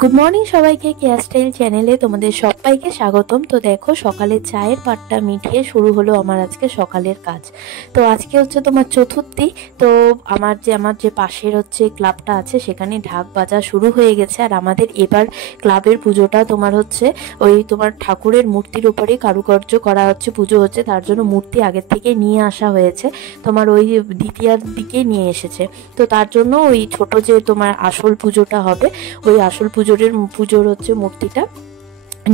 Good morning সবাইকে, care style চ্যানেলে তোমাদের সবাইকে স্বাগতম। তো দেখো, সকালে চায়ের পাটটা মিটিয়ে শুরু হলো আমার আজকে সকালের কাজ। তো আজকে হচ্ছে তোমার চতুর্থী। তো আমার যে পাশের হচ্ছে ক্লাবটা আছে সেখানে ঢাক বাজা শুরু হয়ে গেছে। আর আমাদের এবার ক্লাবের পুজোটা তোমার হচ্ছে ওই তোমার ঠাকুরের মূর্তির উপরে কারুকার্য করা হচ্ছে, পুজো হচ্ছে। তার জন্য মূর্তি আগের থেকে নিয়ে আসা হয়েছে, তোমার ওই দ্বিতীয়ার দিকে নিয়ে এসেছে। তো তার জন্য ওই ছোট যে তোমার আসল পুজোটা হবে, ওই আসল পুজোর হচ্ছে মূর্তিটা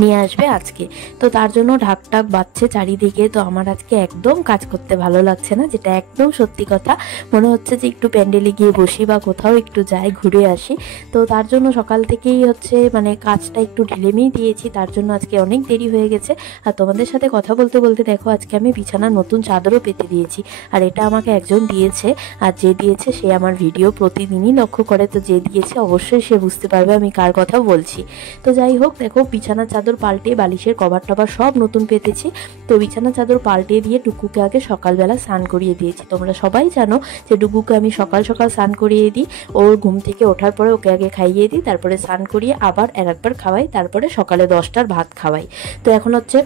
নিয়ে আসবে আজকে। তো তার জন্য ঢাক ঢাক বাজছে চারিদিকে। তো আমার আজকে একদম কাজ করতে ভালো লাগছে না, যেটা একদম সত্যি কথা। মনে হচ্ছে যে একটু প্যান্ডেলে গিয়ে বসি বা কোথাও একটু যাই, ঘুরে আসি। তো তার জন্য সকাল থেকেই হচ্ছে মানে কাজটা একটু ঢিলেমেই দিয়েছি, তার জন্য আজকে অনেক দেরি হয়ে গেছে। আর তোমাদের সাথে কথা বলতে বলতে দেখো, আজকে আমি বিছানার নতুন চাদরও পেতে দিয়েছি। আর এটা আমাকে একজন দিয়েছে, আর যে দিয়েছে সে আমার ভিডিও প্রতিদিনই লক্ষ্য করে। তো যে দিয়েছে অবশ্যই সে বুঝতে পারবে আমি কার কথা বলছি। তো যাই হোক, দেখো বিছানার চাদর পাল্টে বালিশের কভার টভার সব নতুন পেতেছি। তো বিছানার চাদর পাল্টে দিয়ে ডুকুকে আগে সকালবেলা স্নান করিয়ে দিয়েছি। তোমরা সবাই জানো যে ডুকুকে আমি সকাল সকাল স্নান করিয়ে দিই। ওর ঘুম থেকে ওঠার পরে ওকে আগে খাইয়ে দিই, তারপরে স্নান করিয়ে আবার একবার খাওয়াই, তারপরে সকালে 10টার ভাত খাওয়াই। তো এখন হচ্ছে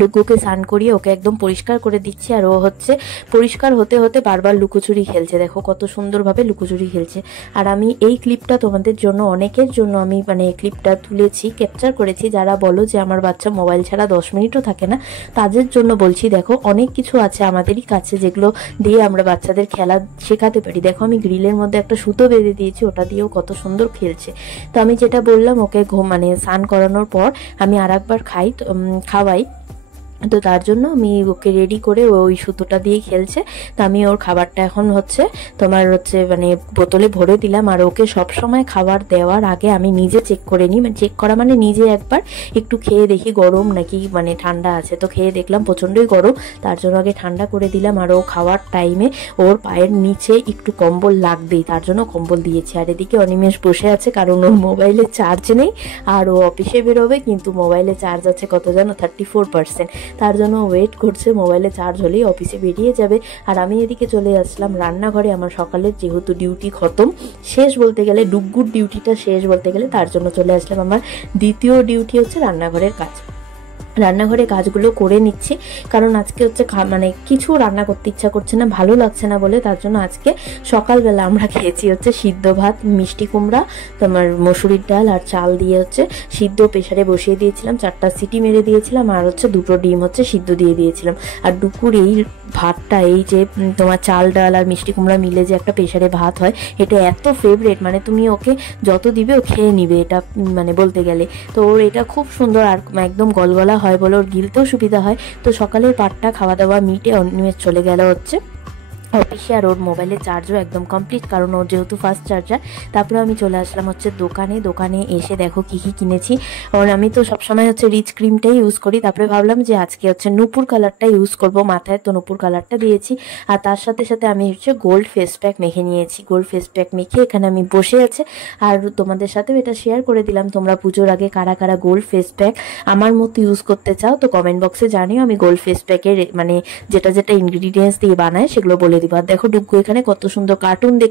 ডুগুকে স্নান করিয়ে ওকে একদম পরিষ্কার করে দিচ্ছি। আর ও হচ্ছে পরিষ্কার হতে হতে বারবার লুকোচুরি খেলছে। দেখো কত সুন্দরভাবে লুকোচুরি খেলছে। আর আমি এই ক্লিপটা তোমাদের জন্য, অনেকের জন্য আমি মানে ক্লিপটা তুলেছি, ক্যাপচার করেছি। যারা বলো যে আমার বাচ্চা মোবাইল ছাড়া 10 মিনিটও থাকে না, তাদের জন্য বলছি। দেখো অনেক কিছু আছে আমাদেরই কাছে যেগুলো দিয়ে আমরা বাচ্চাদের খেলা শেখাতে পারি। দেখো আমি গ্রিলের মধ্যে একটা সুতো বেঁধে দিয়েছি, ওটা দিয়েও কত সুন্দর খেলছে। তো আমি যেটা বললাম, ওকে মানে স্নান করানোর পর আমি আরেকবার খাওয়াই। তো তার জন্য আমি ওকে রেডি করে ওই সুতোটা দিয়ে খেলছে। তো আমি ওর খাবারটা এখন হচ্ছে তোমার হচ্ছে মানে বোতলে ভরে দিলাম। আর ওকে সব সময় খাবার দেওয়ার আগে আমি নিজে চেক করে নিই, মানে চেক করা মানে নিজে একবার একটু খেয়ে দেখি গরম নাকি মানে ঠান্ডা আছে। তো খেয়ে দেখলাম প্রচণ্ডই গরম, তার জন্য আগে ঠান্ডা করে দিলাম। আর ও খাওয়ার টাইমে ওর পায়ের নিচে একটু কম্বল লাগবেই, তার জন্য কম্বল দিয়েছি। আর এদিকে অনিমেষ বসে আছে, কারণ ওর মোবাইলে চার্জ নেই। আর ও অফিসে বেরোবে, কিন্তু মোবাইলে চার্জ আছে কত জানো, 34%। তার জন্য ওয়েট করছে, মোবাইলে চার্জ হলেই অফিসে বেরিয়ে যাবে। আর আমি এদিকে চলে আসলাম রান্নাঘরে। আমার সকালের যেহেতু ডিউটি খতম, শেষ বলতে গেলে, ডুগ্গুর ডিউটিটা শেষ বলতে গেলে, তার জন্য চলে আসলাম। আমার দ্বিতীয় ডিউটি হচ্ছে রান্নাঘরের কাজ। রান্নাঘরে কাজগুলো করে নিচ্ছি, কারণ আজকে হচ্ছে মানে কিছু রান্না করতে ইচ্ছা করছে না, ভালো লাগছে না বলে। তার জন্য আজকে সকালবেলা আমরা খেয়েছি হচ্ছে সিদ্ধ ভাত, মিষ্টি কুমড়া, তোমার মসুরির ডাল আর চাল দিয়ে হচ্ছে সিদ্ধ প্রেসারে বসিয়ে দিয়েছিলাম, 4টা সিটি মেরে দিয়েছিলাম। আর হচ্ছে 2টো ডিম হচ্ছে সিদ্ধ দিয়ে দিয়েছিলাম। আর দুপুর এই ভাতটা, এই যে তোমার চাল ডাল আর মিষ্টি কুমড়া মিলে যে একটা প্রেসারে ভাত হয়, এটা এত ফেভারেট, মানে তুমি ওকে যত দিবে ও খেয়ে নিবে এটা, মানে বলতে গেলে। তো ওর এটা খুব সুন্দর, আর একদম গলগলা হয় বলে ওর গিলতেও সুবিধা হয়। তো সকালের পাটটা খাওয়া দাওয়া মিটে অনিমেষ চলে গেল হচ্ছে অফিসে। আর ওর মোবাইলের চার্জও একদম কমপ্লিট, কারণ ওর যেহেতু ফাস্ট চার্জার। তারপরে আমি চলে আসলাম হচ্ছে দোকানে এসে দেখো কী কী কিনেছি। আর আমি তো সবসময় হচ্ছে রিচ ক্রিমটাই ইউজ করি। তারপরে ভাবলাম যে আজকে হচ্ছে নূপুর কালারটা ইউজ করব মাথায়, তো নূপুর কালারটা দিয়েছি। আর তার সাথে সাথে আমি হচ্ছে গোল্ড ফেস প্যাক মেখে নিয়েছি। গোল্ড ফেস প্যাক মেখে এখানে আমি বসে আছে। আর তোমাদের সাথেও এটা শেয়ার করে দিলাম, তোমরা পুজোর আগে কারা কারা গোল্ড ফেস প্যাক আমার মতো ইউজ করতে চাও, তো কমেন্ট বক্সে জানিও। আমি গোল্ড ফেস প্যাকের মানে যেটা যেটা ইনগ্রিডিয়েন্টস দিয়ে বানায় সেগুলো বলে দিব। আর দেখো ডুগ্গু এখানে কত সুন্দর কার্টুন দেখছে।